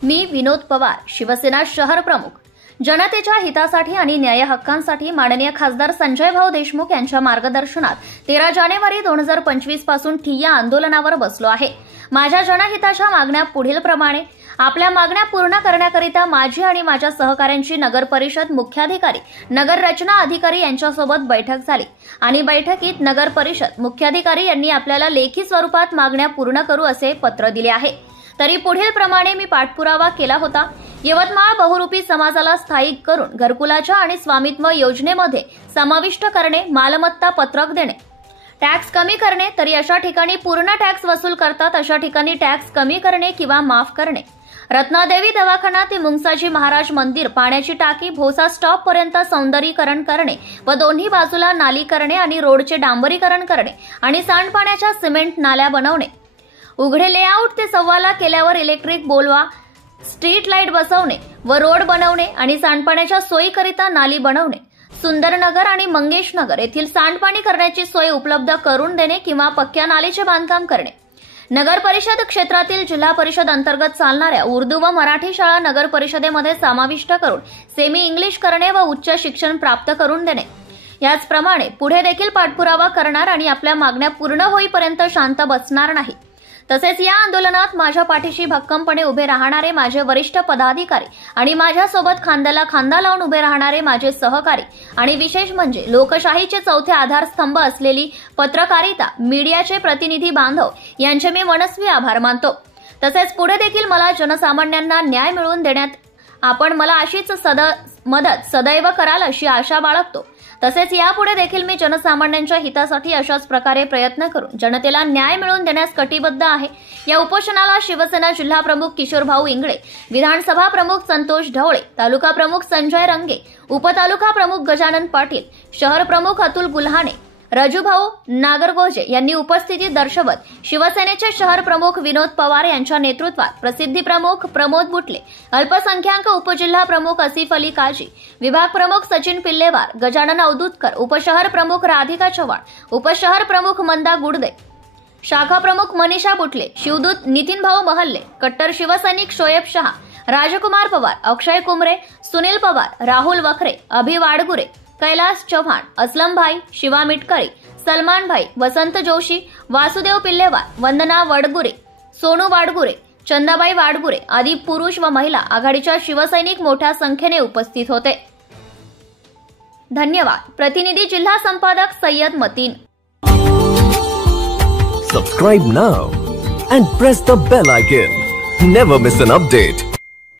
मी विनोद पवार, शिवसेना शहर प्रमुख। जनतेच्या हितासाठी आणि न्याय हक्कांसाठी माननीय खासदार संजय भाऊ देशमुख यांच्या मार्गदर्शनात 13 जानेवारी 2025 पासून ठिय्या आंदोलनावर बसलो आहे। माझ्या जनहिताच्या मागण्या पुढील प्रमाणे। आपल्या मागण्या पूर्ण करण्याकरिता माझी आणि माझ्या सहकाऱ्यांची नगर परिषद मुख्याधिकारी, नगर रचना अधिकारी यांच्यासोबत बैठक झाली आणि बैठकीत नगर परिषद मुख्याधिकारी यांनी आपल्याला लेखी स्वरूपात मागण्या पूर्ण करू असे पत्र दिले आहे। तरी पुढील प्रमाणे मी पाठपुरावा केला होता। यवतमाळ बहुरूपी समाजाला स्थायिक करून घरकुलाच्या आणि स्वामित्व योजनेमध्ये समाविष्ट करणे, मालमत्ता पत्रक देणे, टॅक्स कमी करणे, तरी अशा ठिकाणी पूर्ण टॅक्स वसूल करतात अशा ठिकाणी टॅक्स कमी करणे किंवा माफ करणे, रत्नादेवी दवाखाना ते मुंगसाजी महाराज मंदिर, पाण्याची टाकी, भोसा स्टॉप पर्यंत सौंदर्यीकरण करणे व दोन्ही बाजूला नाली करणे आणि रोडचे डांबरीकरण करणे आणि सांडपाण्याच्या सिमेंट नाल्या बनवणे, उघडे लेआउट ते सव्वाला केल्यावर इलेक्ट्रिक बोलवा, स्ट्रीट लाईट बसवणे व रोड बनवणे आणि सांडपाण्याच्या सोयीकरिता नाली बनवणे, सुंदरनगर आणि मंगेश नगर येथील सांडपाणी करण्याची सोय उपलब्ध करून देणे किंवा पक्क्या नालीचे बांधकाम करणे, नगर परिषद क्षेत्रातील जिल्हा परिषद अंतर्गत चालणाऱ्या उर्दू व मराठी शाळा नगर परिषदेमध्ये समाविष्ट करून सेमी इंग्लिश करणे व उच्च शिक्षण प्राप्त करून देणे। याचप्रमाणे पुढे देखील पाठपुरावा करणार आणि आपल्या मागण्या पूर्ण होईपर्यंत शांत बसणार नाही। तसेच या आंदोलनात माझ्या पाठीशी भक्कमपणे उभे राहणारे माझे वरिष्ठ पदाधिकारी आणि माझ्यासोबत खांद्याला खांदा लावून उभे राहणारे माझे सहकारी आणि विशेष म्हणजे लोकशाहीचे चौथे आधारस्तंभ असलेली पत्रकारिता, मीडियाचे प्रतिनिधी बांधव यांचे मी मनस्वी आभार मानतो। तसेच पुढे देखील मला जनसामान्यांना न्याय मिळवून देण्यात आपण मला अशीच मदत सदैव कराल अशी आशा बाळगतो। तसेच यापुढे देखील मी जनसामान्यांच्या हितासाठी अशाच प्रकारे प्रयत्न करून जनतेला न्याय मिळवून देण्यास कटिबद्ध आहे। या उपोषणाला शिवसेना जिल्हा प्रमुख किशोर भाऊ इंगळे, विधानसभा प्रमुख संतोष ढवळे, तालुका प्रमुख संजय रंगे, उपतालुका प्रमुख गजानन पाटील, शहर प्रमुख अतुल गुल्हाने, रजूभाऊ नागरगोजे यांनी उपस्थिती दर्शवत शिवसेनेचे शहर प्रमुख विनोद पवार यांच्या नेतृत्वात प्रसिद्धी प्रमुख प्रमोद बुटले, अल्पसंख्याक उपजिल्हा प्रमुख आसिफ अली काजी, विभाग प्रमुख सचिन पिल्लेवार, गजानन अवधूतकर, उपशहर प्रमुख राधिका चव्हाण, उपशहर प्रमुख मंदा गुडदे, शाखा प्रमुख मनीषा बुटले, शिवदूत नितीन भाऊ महल्ले, कट्टर शिवसैनिक शोएब शहा, राजकुमार पवार, अक्षय कुमरे, सुनील पवार, राहुल वखरे, अभि वाडगुरे, कैलास चव्हाण, असलम भाई, शिवा मिटकरी, सलमान भाई, वसंत जोशी, वासुदेव पिल्लेवार, वंदना वडगुरे, सोनू वाडगुरे, चंदाबाई वाडगुरे आदी पुरुष व महिला आघाडीच्या शिवसैनिक मोठ्या संख्येने उपस्थित होते। धन्यवाद। प्रतिनिधी जिल्हा संपादक Syed Mateen. Subscribe now and press the bell icon. Never miss an update.